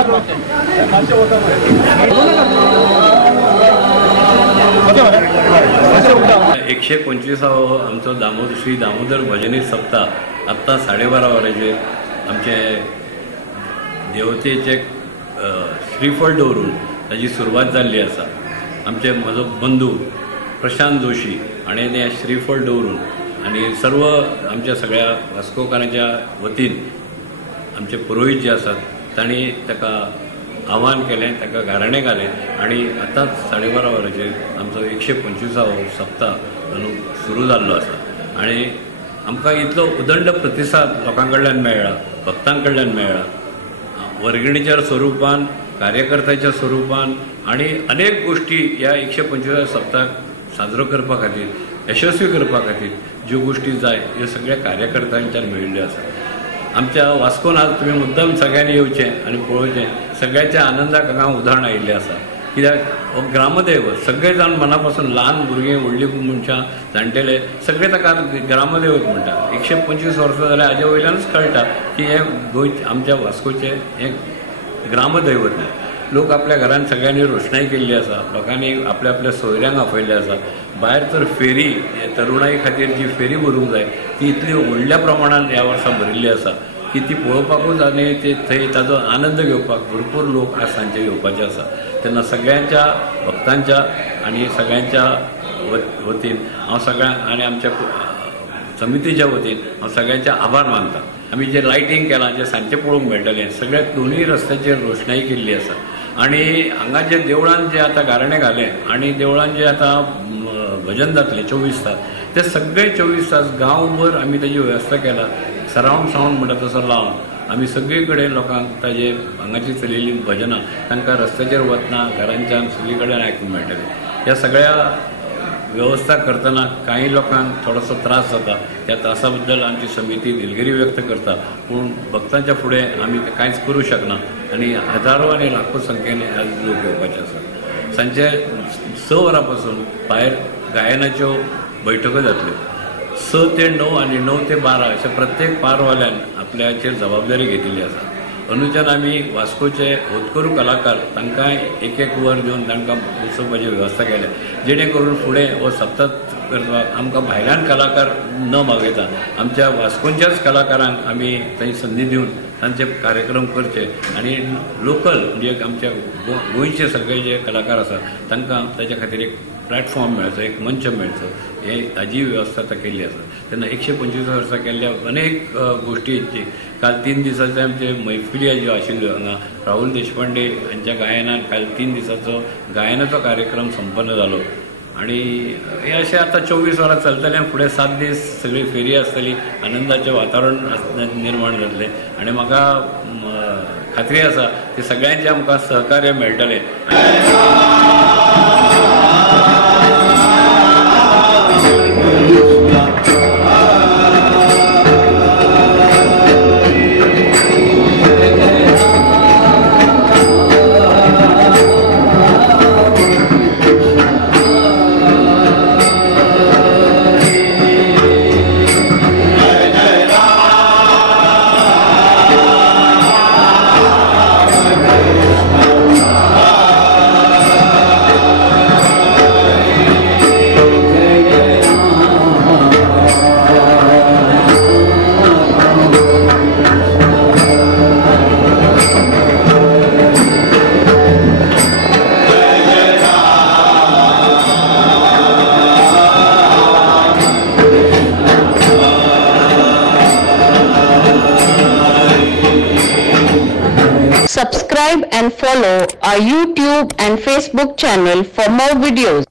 125 आमचो श्री दामोदर भजनी सप्ताह आत्ता 12:30 वरांचेर आमचे देवतेचे श्रीफळ दवरून ताची सुरवात जाल्ली आसा। आमचे म्हजो बंधू प्रशांत जोशी हाणें तें श्रीफळ दवरून आनी सर्व आमच्या सगळ्या वास्कोकारांच्या वतीन आमचे पुरोहीत जे आसात तांणी ताका आव्हान केलें, ताका गाराणें घालें आनी आतांच 12:30 वरांचेर आमचो 125वो सप्ताह सुरू जाल्लो आसा। आनी आमकां इतलो उदंड प्रतिसाद लोकां कडल्यान मेळ्ळा, भक्तां कडल्यान मेळ्ळा, वर्गणीच्या स्वरुपान, कार्यकर्त्याच्या स्वरुपान आनी अनेक गोष्टी ह्या 125व्या सप्ताक साजरो करपा खातीर, यशस्वी करपा खातीर ज्यो गोष्टी जाय ह्यो सगळ्या कार्यकर्त्यांच्यान मेळिल्ल्यो आसा। आमच्या वास्कोन आज तुम्ही मुद्दाम सगळ्यांनी येवचें आनी पळोवचें, सगळ्याच्या आनंदाक हांगा उधाण आयिल्लें आसा। कित्याक हो ग्रामदैवत सगळे जाण मनापासून ल्हान भुरगे, व्हडली मनशां, जाणटेले सगळे ताका ग्रामदैवत म्हणटा। 125 वर्सां जाल्यार हाजे वयल्यानच कळटा की हे गोंय आमच्या वास्कोचे हे ग्रामदैवत न्ही। लोक आपल्या घरान सगळ्यांनी रोशनाई केल्ली आसा, लोकांनी आपल्या आपल्या सोयऱ्यांक आपयल्ले आसा। भायर तर फेरी तरुणाई खातीर जी फेरी भरूंक जाय ती इतली व्हडल्या प्रमाणात ह्या वर्सा भरिल्ली आसा की ती पळोवपाकूच आनी ते थंय ताजो आनंद घेवपाक भरपूर लोक आज सांजे येवपाचे आसा। तेन्ना सगळ्यांच्या भक्तांच्या आनी सगळ्यांच्या वतीन हांव सगळ्यांक आनी आमच्या समितीच्या वतीन हांव सगळ्यांचे आभार मानता। आमी जे लायटिंग केलां, जे सांजचें पळोवंक मेळटलें, सगळ्या दोनूय रस्त्याचेर रोशनाई केल्ली आसा। आनी हांगा जे देवळान जे आतां गाराणें घालें आनी देवळान जे आतां भजन जातलें 24 तास, ते सगळे 24 तास गांवभर आमी ताची वेवस्था केला। सरावंड सावंड म्हणटा तसो लावन आमी सगळे कडेन लोकांक ताजे हांगाची चलिल्लीं भजनां तांकां रस्त्याचेर वतना घरांच्यान सगळे कडेन आयकूंक मेळटलें। ह्या सगळ्या व्यवस्था करतना काही लोकांक थोडोसो त्रास जाता, त्या त्रासा बद्दल आमची समिती दिलगिरी व्यक्त करता, पूण भक्तांच्या फुडें आमी कांयच करूं शकना आनी हजारो आनी लाखो संख्येन आज लोक येवपाचे आसात। सांजे 6 वरां पासून भायर गायनाच्यो बैठको जातल्यो। 6 ते 9 आनी 9 ते 12 अशे प्रत्येक पारवाल्यान आपल्याचेर जबाबदारी घेतिल्ली आसा। अनुच्यान आमी वास्कोचे होतकरू कलाकार तांकांय एक वर घेवन तांकां बसोवपाची वेवस्था केल्या, जेणे करून फुडें हो सप्ताह करपाक आमकां भायल्यान कलाकार न मागयता, आमच्या वास्कोंच्याच कलाकारांक आमी थंय संदी दिवन तांचे कार्यक्रम करचे आनी लोकल म्हणजे आमच्या गोंयचे सगळे जे कलाकार आसा तांकां ताच्या खातीर एक प्लॅटफॉर्म मेळचो, एक मंच मेळचो, हाजी वेवस्था आतां केल्ली आसा। तेन्ना 125 वर्सां केल्ल्या अनेक गोश्टींची काल 3 दिसाचे आमचे मैफिली ज्यो आशिल्ल्यो हांगा राहुल देशपांडे हांच्या गायनान काल 3 दिसाचो गायनाचो कार्यक्रम संपन्न जालो आनी हे अशें आतां 24 वरां चलतलें। फुडें 7 दीस सगळी फेरी आसतली, आनंदाचें वातावरण निर्माण जातलें आनी म्हाका खात्री आसा की सगळ्यांचें आमकां सहकार्य मेळटलें। Subscribe and follow our YouTube and Facebook channel for more videos.